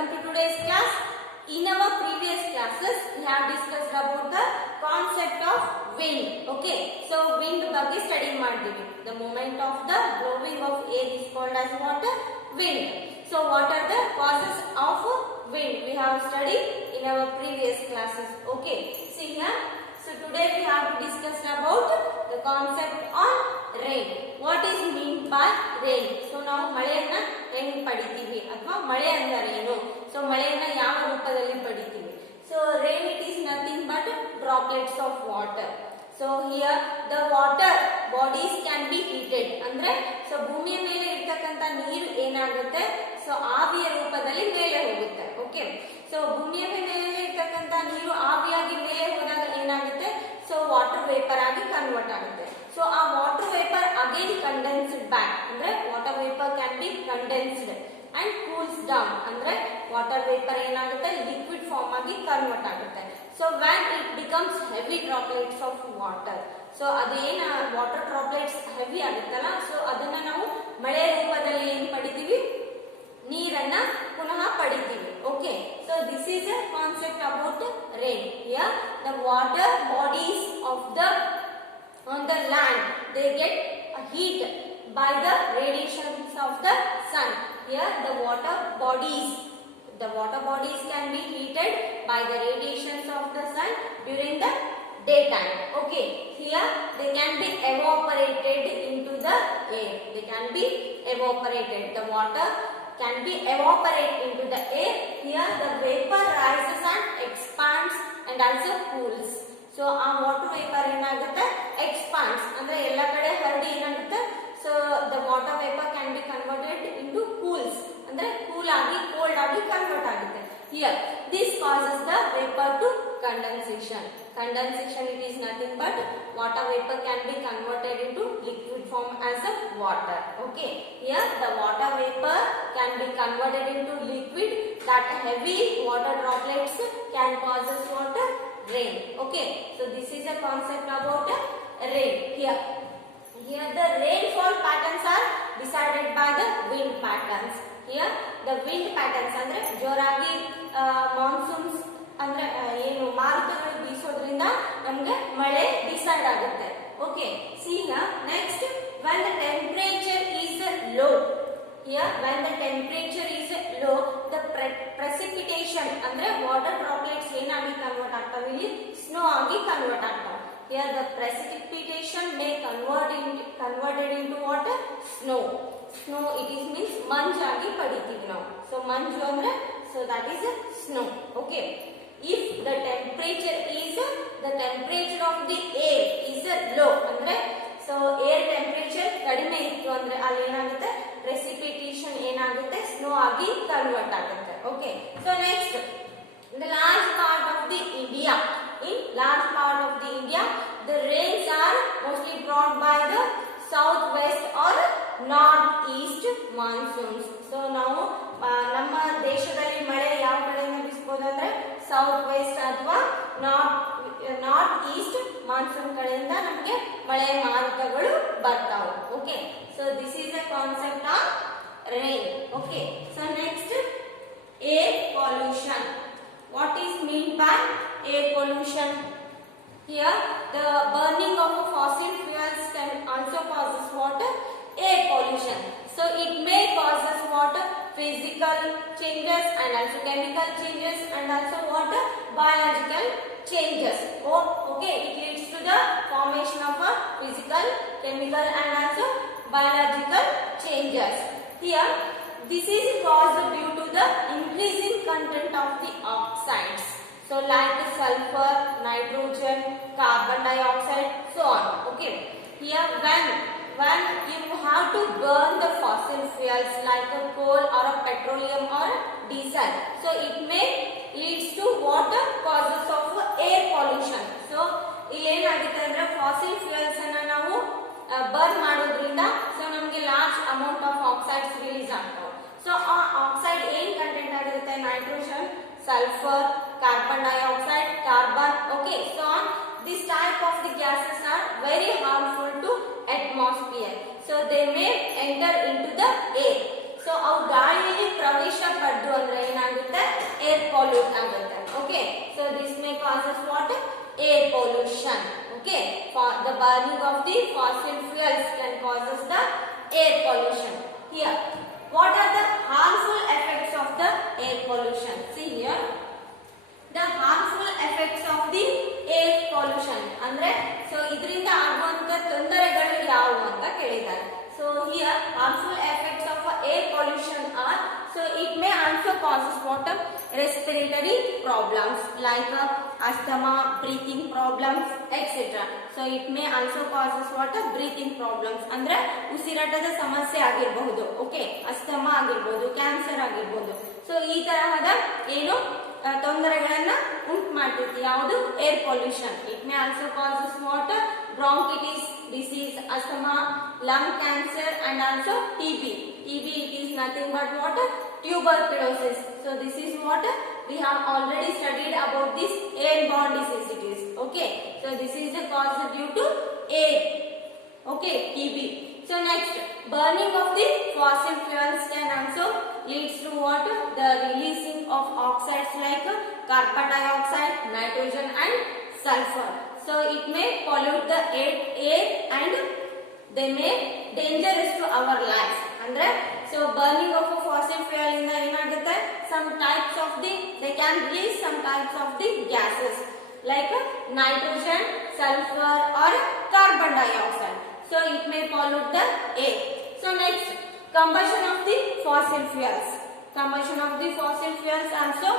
welcome to today's class. In our previous classes, we have discussed about the concept of wind. Okay, so wind ಬಗ್ಗೆ study ಮಾಡಿದ್ವಿ. The movement of the blowing of air is called as what? Wind. So what are the causes of wind? We have studied in our previous classes. Okay, see here. So today we have discussed about the concept on rain. What is meant by rain? So ನಾವು ಮಳೆಯನ್ನ ಹೆಂಗ್ ಪಡಿತೀವಿ ಅಥವಾ ಮಳೆ ಅಂದರೆ ಏನು? So ಮಳೆಯನ್ನ ಯಾವ ರೂಪದಲ್ಲಿ ಪಡಿತೀವಿ? So rain it is nothing but droplets of water. So here the water bodies can be heated. ಅಂದ್ರೆ so ಭೂಮಿಯ ಮೇಲೆ ಇರತಕ್ಕಂತ ನೀರು ಏನಾಗುತ್ತೆ? So ಆವಿಯ ರೂಪದಲ್ಲಿ ಮೇಲೆ ಹೋಗುತ್ತೆ. ಓಕೆ, ಸೊ ಭೂಮಿಯ ಮೇಲೆ ಇರತಕ್ಕಂತ ನೀರು ಆವಿಯಾಗಿ ಮೇಲೆ ಹೋದಾಗ ಏನಾಗುತ್ತೆ? ಸೊ ವಾಟರ್ ವೇಪರ್ ಆಗಿ ಕನ್ವರ್ಟ್ ಆಗುತ್ತೆ. ಸೊ ಆ water vapour again condensed back, ಅಂದ್ರೆ water vapour can be condensed and cools down, ಅಂದ್ರೆ ವಾಟರ್ ವೇಪರ್ ಏನಾಗುತ್ತೆ? ಲಿಕ್ವಿಡ್ ಫಾರ್ಮ್ ಆಗಿ ಕನ್ವರ್ಟ್ ಆಗುತ್ತೆ. So when it becomes heavy droplets of water, so ಅದೇನ water droplets heavy ಆಗುತ್ತಲ್ಲ, so ಅದನ್ನ ನಾವು ಮಳೆ ರೂಪದಲ್ಲಿ ಏನ್ ಪಡಿತೀವಿ? ನೀರನ್ನ ಪುನಃ ಪಡಿತೀವಿ. Okay, so this is a concept about rain. Here the water bodies of the on the land, they get heat by the radiations of the sun. Here the water bodies can be heated by the radiations of the sun during the daytime. Okay, here they can be evaporated into the air. They can be evaporated. The water can be evaporated into the air. Here the vapor rises and expands and also cools. So ಆ water vapour ಏನಾಗುತ್ತೆ? Expands, ಅಂದ್ರೆ ಎಲ್ಲ ಕಡೆ ಹರಡಿ ಏನಾಗುತ್ತೆ? So the water vapour can be converted into cools, ಅಂದ್ರೆ cool ಆಗಿ cold ಆಗಿ ಕನ್ವರ್ಟ್ ಆಗುತ್ತೆ. Here this causes the vapor to condensation. Condensation it is nothing but water vapor can be converted into liquid form as a water. Okay, here the water vapor can be converted into liquid. That heavy water droplets can causes water rain. Okay, so this is a concept about rain. Here the rainfall patterns are decided by the wind patterns. Here the wind patterns ಅಂದ್ರೆ ಜೋರಾಗಿ ಮಾನ್ಸೂನ್ಸ್ ಅಂದ್ರೆ ಏನು ಮಾರುತಗಳು ಬೀಸೋದ್ರಿಂದ ನಮಗೆ ಮಳೆ ಡಿಸೈಡ್ ಆಗುತ್ತೆ. Okay, see here next, when the temperature is low, here when the temperature is low, the precipitation ಅಂದ್ರೆ ವಾಟರ್ ಡ್ರಾಪ್ಲೆಟ್ಸ್ ಏನಾಗಿ ಕನ್ವರ್ಟ್ ಆಗ್ತವೆ? ಇಲ್ಲಿ ಸ್ನೋ ಆಗಿ ಕನ್ವರ್ಟ್ ಆಗ್ತವೆ. Here the precipitation may converted into what? Snow. Snow it is means ಮಂಜಾಗಿ ಪಡಿತೀವಿ ನಾವು. So ಮಂಜು ಅಂದ್ರೆ so that is snow. Okay, if the temperature of the air is low, ಅಂದ್ರೆ so air temperature ಕಡಿಮೆ ಇತ್ತು ಅಂದ್ರೆ ಅಲ್ಲಿ ಏನಾಗುತ್ತೆ? precipitation ಏನಾಗುತ್ತೆ? snow ಆಗಿ ಕನ್ವರ್ಟ್ ಆಗುತ್ತೆ. Okay, so next, in the large part of the India, the rains are mostly brought by the southwest or northeast monsoons. So ನಾವು ನಮ್ಮ ದೇಶದಲ್ಲಿ ಮಳೆ ಯಾವ ಕಡೆಯಿಂದ ಬೀಸಬಹುದು ಅಂದ್ರೆ ಸೌತ್ ವೆಸ್ಟ್ ಅಥವಾ ನಾರ್ತ್ ಈಸ್ಟ್ ಮಾನ್ಸೂನ್ ಕಡೆಯಿಂದ ನಮಗೆ ಮಳೆ ಮಾರುತಗಳು ಬರ್ತಾವೆ. Okay, so this is a concept of rain. Okay, so next, air pollution. What is meant by air pollution? Here the burning of fossil fuels can also causes what? Air pollution. So it may causes what? Physical changes and also chemical changes and also what? Biological changes. Okay, it leads to the formation of a physical, chemical and also biological changes. Here this is caused due to the increasing content of the oxides. So like sulfur, nitrogen, carbon dioxide, so on. Okay, here when you have to burn the fossil fuels like a coal or a petroleum or a diesel, so it may leads to what? Causes of air pollution. So ಇಲ್ಲೇನಾಗುತ್ತೆ ಅಂದ್ರೆ fossil fuels ಅನ್ನ ನಾವು ಬರ್ನ್ ಮಾಡೋದ್ರಿಂದ ಸೊ ನಮಗೆ large amount of oxides release ಆಗ್ತವೆ. ಸೊ ಆ ಆಕ್ಸೈಡ್ ಏನ್ ಕಂಟೆಂಟ್ ಆಗಿರುತ್ತೆ? Nitrogen, sulfur, carbon dioxide, carbon. Okay, so on. This type of the gases are very harmful to atmosphere. So they may enter into the air. So ಅವು ಗಾಳಿಯಲ್ಲಿ ಪ್ರವೇಶ ಪಡೆದು ಅಂದ್ರೆ ಏನಾಗುತ್ತೆ? pollute ಆಗುತ್ತೆ. Okay, so this may causes what? Air pollution. Okay, for the burning of the fossil fuels can causes the air pollution. Here, what are the harmful effects of the air pollution? See here, the harmful effects of the air pollution ಅಂದ್ರೆ so ಇದರಿಂದ ಆಗುವಂತ ತೊಂದರೆಗಳು ಯಾವುವು ಅಂತ ಕೇಳಿದ್ದಾರೆ. So here harmful effects of air pollution are, so it may also causes what? Respiratory problems like asthma, breathing problems, etc. So it may also causes what? Breathing problems ಅಂದ್ರೆ ಉಸಿರಾಟದ ಸಮಸ್ಯೆ ಆಗಿರಬಹುದು. ಓಕೆ, ಅಸ್ತಮಾ ಆಗಿರಬಹುದು, cancer ಆಗಿರಬಹುದು. So ಈ ತರಹದ ಏನು ತೊಂದರೆಗಳನ್ನ ಉಂಟು ಮಾಡ್ತೈತಿ ಯಾವುದು? Air pollution. It may also causes what? Bronchitis disease, asthma, lung cancer, and also TB. TB, it is nothing but what? Tuberculosis. So this is what we have already studied about this airborne disease it is. Okay, so this is the cause due to air. Okay, TB. So next, burning of the fossil fuels can also leads to what? The releasing of oxides like carbon dioxide, nitrogen, and sulfur. So it may pollute the air and they may dangerous to our life. Andre, so burning of a fossil fuel in the enagutte, some types of the, they can release some types of the gases like nitrogen, sulfur, or carbon dioxide. So it may pollute the air. So next, combustion of the fossil fuels. Combustion of the fossil fuels also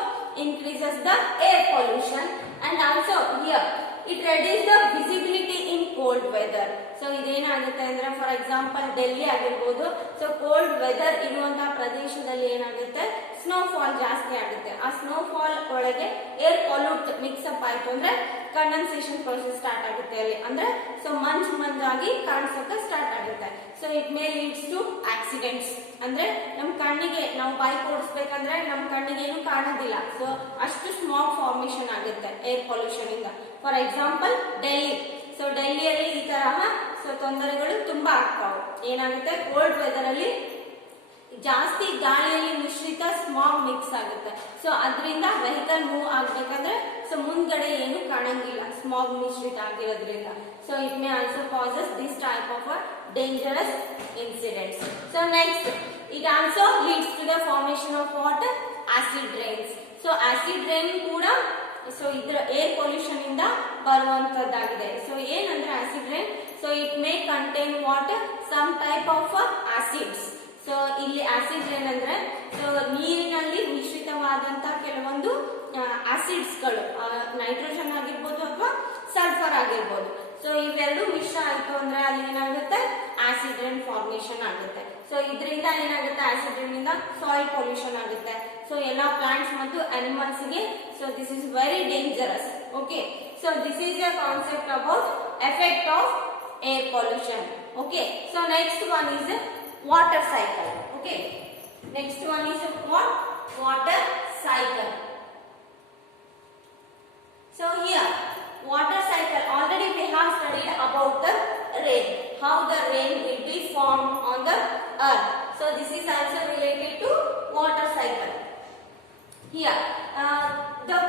increases the air pollution, and also here it reduces the visibility in cold weather. So ಇದೇನಾಗುತ್ತೆ ಅಂದ್ರೆ for example Delhi ಆಗಿರ್ಬೋದು. So cold weather ಇರುವಂತಹ ಪ್ರದೇಶದಲ್ಲಿ ಏನಾಗುತ್ತೆ? ಸ್ನೋಫಾಲ್ ಜಾಸ್ತಿ ಆಗುತ್ತೆ. ಆ ಸ್ನೋಫಾಲ್ ಒಳಗೆ ಏರ್ ಪೊಲ್ಯೂಟ್ ಮಿಕ್ಸಪ್ ಆಯ್ತು ಅಂದ್ರೆ ಕಂಡೆನ್ಸೇಷನ್ ಪ್ರೋಸೆಸ್ ಸ್ಟಾರ್ಟ್ ಆಗುತ್ತೆ ಅಲ್ಲಿ. ಅಂದ್ರೆ ಸೊ ಮಂಜಾಗಿ ಕಾಣಿಸೋಕೆ ಸ್ಟಾರ್ಟ್ ಆಗುತ್ತೆ. So it may leads to accidents. ಅಂದ್ರೆ ನಮ್ ಕಣ್ಣಿಗೆ ನಾವು ಬೈಕ್ ಓಡಿಸ್ಬೇಕಂದ್ರೆ ನಮ್ ಕಣ್ಣಿಗೆ ಏನು ಕಾಣೋದಿಲ್ಲ. ಸೊ ಅಷ್ಟು ಸ್ಮಾಗ್ ಫಾರ್ಮೇಶನ್ ಆಗುತ್ತೆ ಏರ್ ಪೊಲ್ಯೂಷನ್ ಇಂದ. For example Delhi. ಸೊ ಡೆಲ್ಲಿಯಲ್ಲಿ ಈ ತರಹ ಸೊ ತೊಂದರೆಗಳು ತುಂಬಾ ಆಗ್ತಾವೆ. ಏನಾಗುತ್ತೆ? ಕೋಲ್ಡ್ ವೆದರ್ ಅಲ್ಲಿ ಜಾಸ್ತಿ ಗಾಳಿಯಲ್ಲಿ ಮಿಶ್ರಿತ ಸ್ಮಾಗ್ ಮಿಕ್ಸ್ ಆಗುತ್ತೆ. ಸೊ ಅದರಿಂದ ವೆಹಿಕಲ್ ಮೂವ್ ಆಗ್ಬೇಕಂದ್ರೆ ಸೊ ಮುಂದ್ಗಡೆ ಏನು ಕಾಣಂಗಿಲ್ಲ ಸ್ಮಾಗ್ ಮಿಶ್ರಿತ ಆಗಿರೋದ್ರಿಂದ. So it may also causes this type of dangerous incidents. So next, it also leads to the formation of what? Acid rains. So acid rain ಕೂಡ so ಇದರ air pollution ಇಂದ ಬರುವಂತದ್ದಾಗಿದೆ. ಸೊ ಏನಂದ್ರೆ acid rain, so it may contain what? Some type of acids. So ಇಲ್ಲಿ acid rain ಅಂದ್ರೆ ಸೊ ನೀರಿನಲ್ಲಿ ಮಿಶ್ರಿತವಾದಂತಹ ಕೆಲವೊಂದು ಆಸಿಡ್ಸ್ ಗಳು, ನೈಟ್ರೋಜನ್ ಆಗಿರ್ಬೋದು ಅಥವಾ ಸಲ್ಫರ್ ಆಗಿರ್ಬೋದು. ಸೊ ಇವೆರಡು ಮಿಶ್ರ ಆಯ್ತು ಅಂದ್ರೆ ಅಲ್ಲಿ ಏನಾಗುತ್ತೆ? ಆಸಿಡ್ ರೈನ್ ಫಾರ್ಮೇಶನ್ ಆಗುತ್ತೆ. ಸೊ ಇದರಿಂದ ಏನಾಗುತ್ತೆ? ಆಸಿಡ್ ರೈನ್ ಇಂದ ಸಾಯಿಲ್ ಪೊಲ್ಯೂಷನ್ ಆಗುತ್ತೆ. ಸೊ ಎಲ್ಲ ಪ್ಲಾಂಟ್ಸ್ ಮತ್ತು ಅನಿಮಲ್ಸ್ ಗೆ so this is very dangerous. Okay, so this is a concept about effect of air pollution. Okay, so next one is water cycle. Okay, next one is what? Water cycle. So here water cycle, already we have studied about the rain, how the rain will be formed on the earth. So this is also related to water cycle. Here the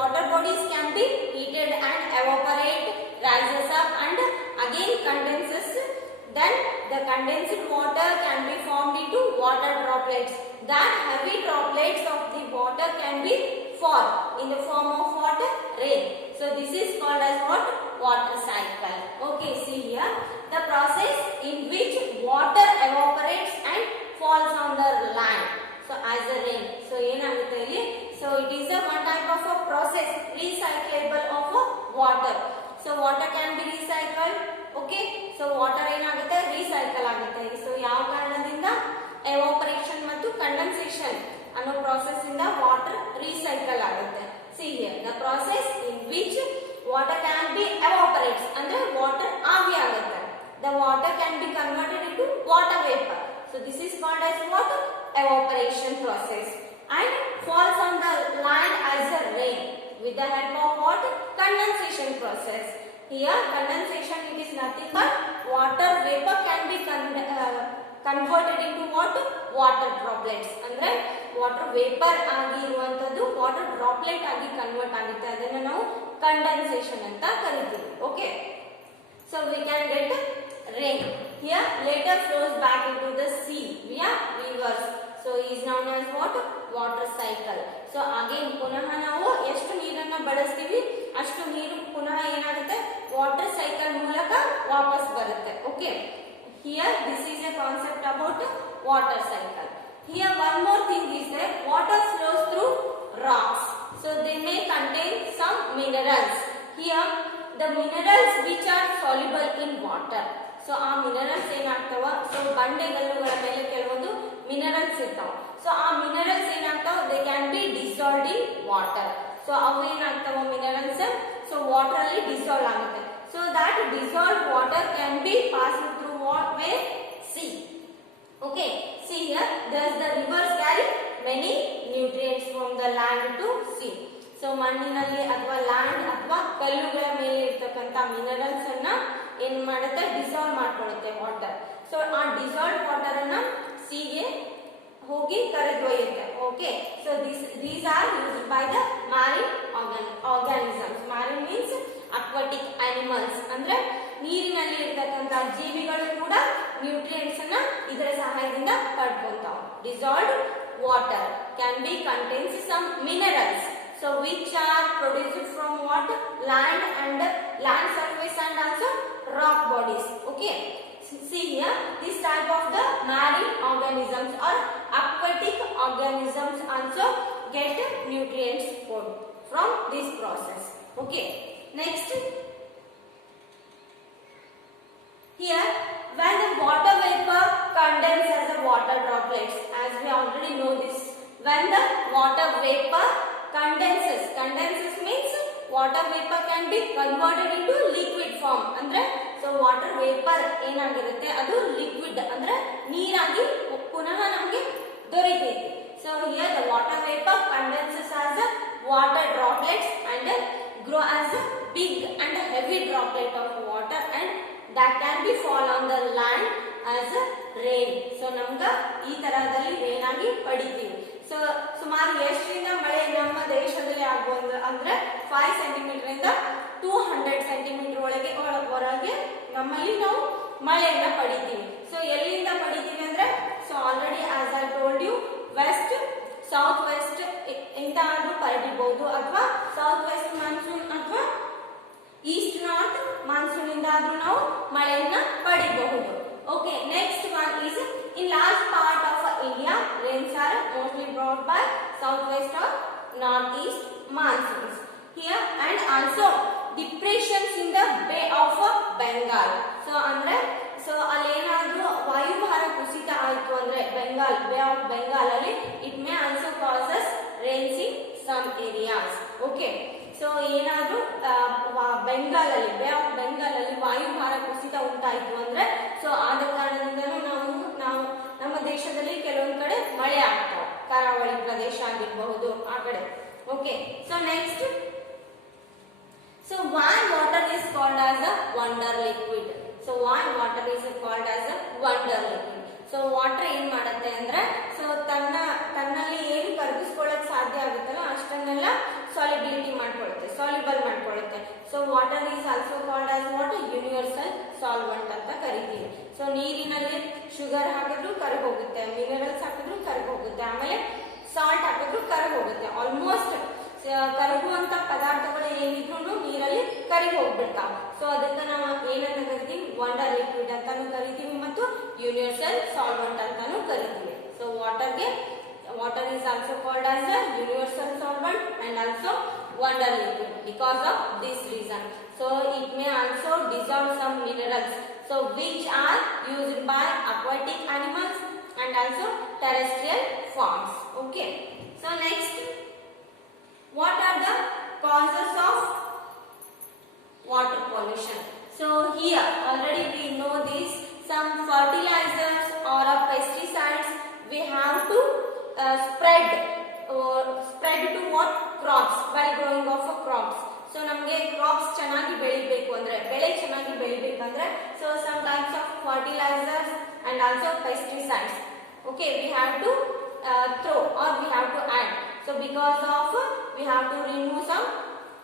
water bodies can be heated and evaporate, rises up and again condenses. Then the condensed water can be formed into water droplets. That heavy droplets of the water can be formed in the form of water rain. So this is called as what? Water cycle. Okay, see here the process in which water evaporates and falls on the land. So as a rain. So ಏನಾಗುತ್ತೆ ಇಲ್ಲಿ? So it is a one type of a process recyclable of water. So water can be recycled. Okay, so water ಏನಾಗುತ್ತೆ? Recycle ಆಗುತ್ತೆ. So ಯಾವ ಕಾರಣದಿಂದ? Evaporation ಮತ್ತು condensation ಅನ್ನೋ process ಇಂದ water recycle ಆಗುತ್ತೆ. See here the process in which water can be evaporates ಅಂದ್ರೆ water ಆವಿ ಆಗುತ್ತೆ. The water can be converted into water vapour. So this is called as what? Evaporation process and falls on the land as a rain with the help of what? Condensation process. Here condensation, it is nothing but water vapor can be converted into what? Water droplets. Andre water vapour ಆಗಿ ಇರುವಂತದ್ದು water droplet ಆಗಿ convert ಆಗುತ್ತೆ, ಅದನ್ನ ನಾವು ಕಂಡೆನ್ಸೇಷನ್ ಅಂತ ಕರಿತೀವಿ. Okay, so we can get rain here later flows back into the sea via rivers, so is known as what? Water cycle. So again ಪುನಃ ನಾವು ಎಷ್ಟು ನೀರನ್ನ ಬಳಸ್ತೀವಿ ಅಷ್ಟು ನೀರು ಪುನಃ ಏನಾಗುತ್ತೆ ವಾಟರ್ ಸೈಕಲ್ ಮೂಲಕ ವಾಪಸ್ ಬರುತ್ತೆ. Okay, here this is a concept about water cycle. Here one more thing is that water flows through rocks, so they may contain some minerals. Here the minerals which are soluble in water, so ಆ minerals ಏನಾಗ್ತಾವ, so ಬಂಡೆಗಲ್ಲುಗಳ ಮೇಲೆ ಕೆಲವೊಂದು minerals ಇರ್ತಾವ. So ಆ minerals ಏನಾಗ್ತಾವ, they can be dissolved in water. So ಅವು ಏನಾಗ್ತಾವ ಮಿನರಲ್ಸ್, ಸೊ ವಾಟರ್ ಅಲ್ಲಿ ಡಿಸಾಲ್ವ್ ಆಗುತ್ತೆ. So that dissolved water can be pass through what way see. Okay, see here thus the rivers carry many nutrients from the land to sea. So ಮಣ್ಣಿನಲ್ಲಿ ಅಥವಾ ಲ್ಯಾಂಡ್ ಅಥವಾ ಕಲ್ಲುಗಳ ಮೇಲೆ ಇರ್ತಕ್ಕಂಥ ಮಿನರಲ್ಸ್ ಅನ್ನ ಏನ್ ಮಾಡುತ್ತೆ, ಡಿಸಾಲ್ವ್ ಮಾಡ್ಕೊಳ್ಳುತ್ತೆ ವಾಟರ್. ಸೊ ಆ ಡಿಸಾಲ್ವ್ ವಾಟರ್ ಅನ್ನ ಸೀಗೆ ಹೋಗಿ ಕರೆದೊಯ್ಯುತ್ತೆ. Okay, so these are used by the marine organisms. Marine means aquatic animals, ಅಂದ್ರೆ ನೀರಿನಲ್ಲಿ ಇರ್ತಕ್ಕಂಥ ಜೀವಿಗಳು ಕೂಡ ನ್ಯೂಟ್ರಿಯೆಂಟ್ಸ್ ಅನ್ನ ಇದರ ಸಹಾಯದಿಂದ ಪಡ್ಕೊಂತಾವ. Dissolved water can be contains some minerals, so which are produced from what? Land and land surface and also rock bodies. Okay, see here this type of the marine organisms or aquatic organisms also get nutrients from this process. Okay, next here when the water vapor condenses as a water droplets, as we already know this, when the water vapor condenses means water vapor can be converted into liquid form. ಅಂದ್ರೆ so water vapor ಏನಾಗಿರುತ್ತೆ ಅದು liquid ಅಂದ್ರೆ ನೀರಾಗಿ ಪುನಃ ನಮಗೆ ದೊರೆಯುತ್ತೆ. So here the water vapor condenses as a water droplets and grow as a big and heavy droplet of water and that can be fall on the land as a rain. So ನಮ್ಗ ಈ ತರದಲ್ಲಿ rain ಆಗಿ ಪಡಿತೀವಿ. ಸೊ ಸುಮಾರು ಎಷ್ಟರಿಂದ ಮಳೆ ನಮ್ಮ ದೇಶದಲ್ಲಿ ಆಗಬಹುದು ಅಂದ್ರೆ 5 ಸೆಂಟಿಮೀಟರ್ ಇಂದ 200 ಸೆಂಟಿಮೀಟರ್ ಹೊರಗೆ ನಮ್ಮಲ್ಲಿ ನಾವು ಮಳೆಯನ್ನ ಪಡಿತೀವಿ. ಸೊ ಎಲ್ಲಿಂದ ಪಡಿತೀವಿ ಅಂದ್ರೆ so already as I told you west south west ಇಂದ ಆದ್ರೂ ಪಡಿಬಹುದು ಅಥವಾ ಸೌತ್ ವೆಸ್ಟ್ ಮಾನ್ಸೂನ್ ಅಥವಾ ಈಸ್ಟ್ ನಾರ್ತ್ ಮಾನ್ಸೂನ್ ಇಂದ ಆದ್ರೂ ನಾವು ಮಳೆಯನ್ನ ಪಡಿಬಹುದು. Okay, next one is in large part of India rains are mostly brought by southwest or northeast monsoons. Here and also depressions in the Bay of Bengal. So andre so allenadru vayubhara kusita aitu andre Bengal Bay of Bengal alli it may also causes rains in some areas. Okay, so ಏನಾದ್ರೂ ಬೆಂಗಾಲ್ ಅಲ್ಲಿ bay of Bengal ಅಲ್ಲಿ ವಾಯುಭಾರ ಕುಸಿತ ಉಂಟಾಯಿತು ಅಂದ್ರೆ ಸೊ ಆದ ಕಾರಣದಿಂದನೂ ನಾವು ನಮ್ಮ ದೇಶದಲ್ಲಿ ಕೆಲವೊಂದ್ ಕಡೆ ಮಳೆ ಆಗ್ತಾವ, ಕರಾವಳಿ ಪ್ರದೇಶ ಆಗಿರಬಹುದು ಆ ಕಡೆ. Okay, so next so why water is called as a wonder liquid. So why water is called as a wonder liquid. So water ಏನ್ ಮಾಡುತ್ತೆ ಅಂದ್ರೆ ಸೊ ತನ್ನಲ್ಲಿ ಏನ್ ಕರಗಿಸ್ಕೊಳ್ಳಕ್ ಸಾಧ್ಯ ಆಗುತ್ತಲ್ಲ ಅಷ್ಟನ್ನೆಲ್ಲ ಸಾಲಿಬಿಲಿಟಿ ಮಾಡ್ಕೊಳ್ಳುತ್ತೆ, ಸಾಲ್ಯುಬಲ್ ಮಾಡ್ಕೊಳ್ಳುತ್ತೆ. So water is also called as what universal solvent ಅಂತ ಕರಿತೀವಿ. ಸೊ ನೀರಿನಲ್ಲಿ ಶುಗರ್ ಹಾಕಿದ್ರು ಕರಗಿ ಹೋಗುತ್ತೆ, ಮಿನರಲ್ಸ್ ಹಾಕಿದ್ರು ಕರಗಿ ಹೋಗುತ್ತೆ, ಆಮೇಲೆ ಸಾಲ್ಟ್ ಹಾಕಿದ್ರು ಕರಗಿ ಹೋಗುತ್ತೆ. ಆಲ್ಮೋಸ್ಟ್ ಕರಗುವಂತ ಪದಾರ್ಥಗಳು ಏನಿದ್ರು ನೀರಲ್ಲಿ ಕರಗಿ ಹೋಗ್ಬಿಡ್ತಾವ. ಸೊ ಅದಕ್ಕೆ ನಾವು ಏನಂತ ಕರಿತೀವಿ, ವಂಡರ್ ಲಿಕ್ವಿಡ್ ಅಂತಾನು ಕರಿತೀವಿ ಮತ್ತು ಯೂನಿವರ್ಸಲ್ ಸಾಲ್ವೆಂಟ್ ಅಂತಾನು ಕರಿತೀವಿ. So water is also called as a universal solvent and also wonder liquid because of this reason. So it may also dissolve some minerals, so which are used by aquatic animals and also terrestrial forms. Okay, so next, what are the causes of water pollution? So here already we know this, some fertilizers or pesticides we have to spread to what crops while growing of crops. So ನಮಗೆ crops ಚೆನ್ನಾಗಿ ಬೆಳಿಬೇಕು ಅಂದ್ರೆ ಬೆಳೆ ಚೆನ್ನಾಗಿ ಬೆಳಿಬೇಕಂದ್ರೆ so some types of fertilizers and also pesticides okay we have to throw or we have because of we have to remove some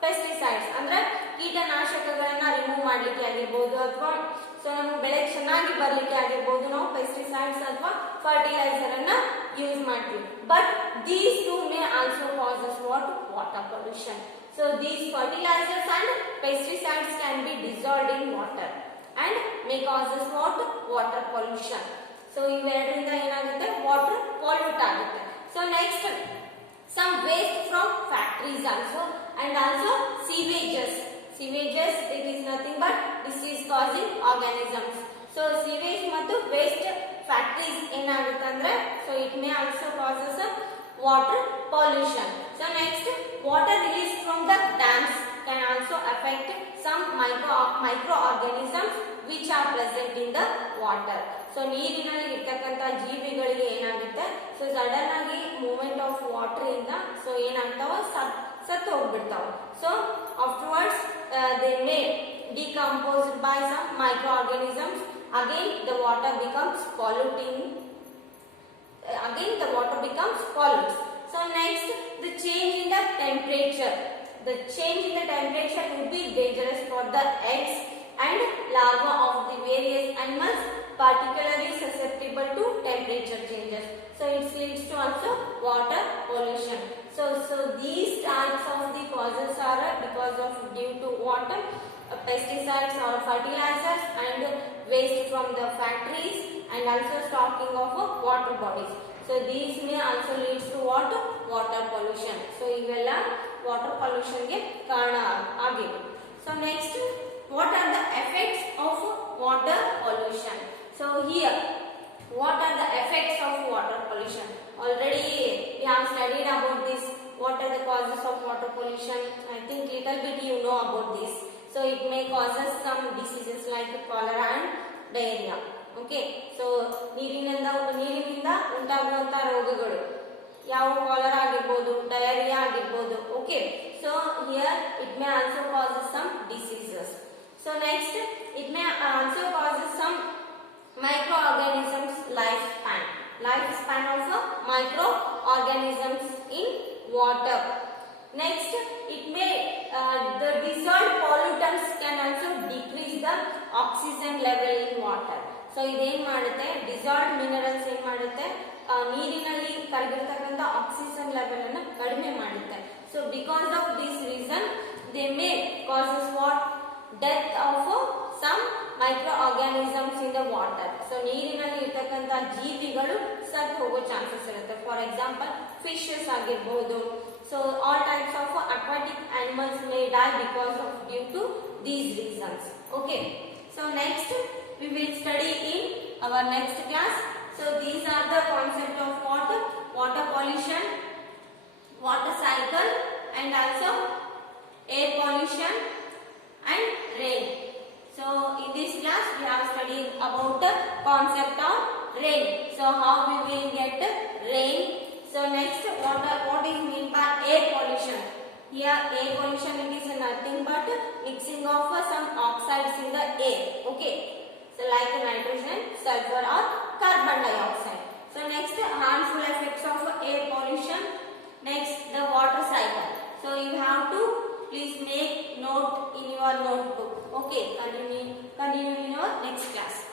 pesticides ಅಂದ್ರೆ ಕೀಟನಾಶಕಗಳನ್ನ ರಿಮೂವ್ ಮಾಡ್ಲಿಕ್ಕೆ ಆಗಿರಬಹುದು ಅಥವಾ ಸೊ ನಮ್ಮ ಬೆಳೆ ಚೆನ್ನಾಗಿ ಬರಲಿಕ್ಕೆ ಆಗಿರಬಹುದು ನಾವು ಪೆಸ್ಟಿಸೈಡ್ಸ್ ಅಥವಾ ಫರ್ಟಿಲೈಸರ್ ಅನ್ನ ಯೂಸ್ ಮಾಡ್ತೀವಿ but these two May also causes water pollution so these fertilisers and pesticides can be dissolved in water and may causes water pollution so ಇವೆರಡರಿಂದ ಏನಾಗುತ್ತೆ ವಾಟರ್ ಪೊಲ್ಯೂಟ್ ಆಗುತ್ತೆ so next some waste from factories also and also sewages it is nothing but disease causing organisms so sewage ಮತ್ತು waste factories ಏನಾಗುತ್ತೆ ಅಂದ್ರೆ so it may also causes water pollution so next water released from the dams can also affect some microorganisms which are present in the water so ನೀರಿನಲ್ಲಿ ಇರ್ತಕ್ಕಂತ ಜೀವಿಗಳಿಗೆ ಏನಾಗುತ್ತೆ so sudden ಆಗಿ movement of water ಇಂದ so ಏನಾಗ್ತಾವ ಸತ್ತು ಹೋಗ್ಬಿಡ್ತಾವ so afterwards they may decomposed by some microorganisms again the water becomes polluting so next the change in the temperature will be dangerous for the eggs and larvae of the various animals particularly susceptible to temperature changes so it leads to also water pollution so these types of the causes are because of due to water pesticides or fertilizers and waste from the factories and also stocking of water bodies so these may also leads to water pollution so ivella water pollution ge karana agive so next what are the effects of water pollution so here what are the effects of water pollution already we have studied about this what are the causes of water pollution I think little bit you know about this so it may causes some diseases like cholera and diarrhea okay so ನೀರಿನಿಂದ ಉಂಟಾಗುವಂತ ರೋಗಗಳು ಯಾವ ಕಾಲರಾ ಆಗಿರಬಹುದು ಡಯರಿಯಾ ಆಗಿರಬಹುದು okay so here it may also causes some diseases so next it may also causes some microorganisms lifespan of microorganisms in water next it may the dissolved pollutants can also decrease the oxygen level in water so ಇದೇನ್ ಮಾಡುತ್ತೆ dissolved minerals ಏನ್ ಮಾಡುತ್ತೆ ನೀರಿನಲ್ಲಿ ಕರಗಿರ್ತಕ್ಕಂತ oxygen level ಅನ್ನು ಕಡಿಮೆ ಮಾಡುತ್ತೆ so because of this reason they may causes what death of some microorganisms in the water so ನೀರಿನಲ್ಲಿ ಇರ್ತಕ್ಕಂತ ಜೀವಿಗಳು ಸತ್ತು ಹೋಗೋ ಚಾನ್ಸಸ್ ಇರುತ್ತೆ ಫಾರ್ ಎಕ್ಸಾಂಪಲ್ ಫಿಶಸ್ ಆಗಿರಬಹುದು so all types of aquatic animals may die because of due to these reasons okay so next we will study in our next class so these are the concept of water pollution water cycle and also air pollution and rain so in this class we have studied about the concept of rain so how we will get rain so next what is mean by air pollution here air pollution it is nothing but mixing of some oxides in the air okay so like nitrogen sulfur or carbon dioxide so next harmful effects of air pollution next the water cycle so you have to please make note in your notebook okay continue in your next class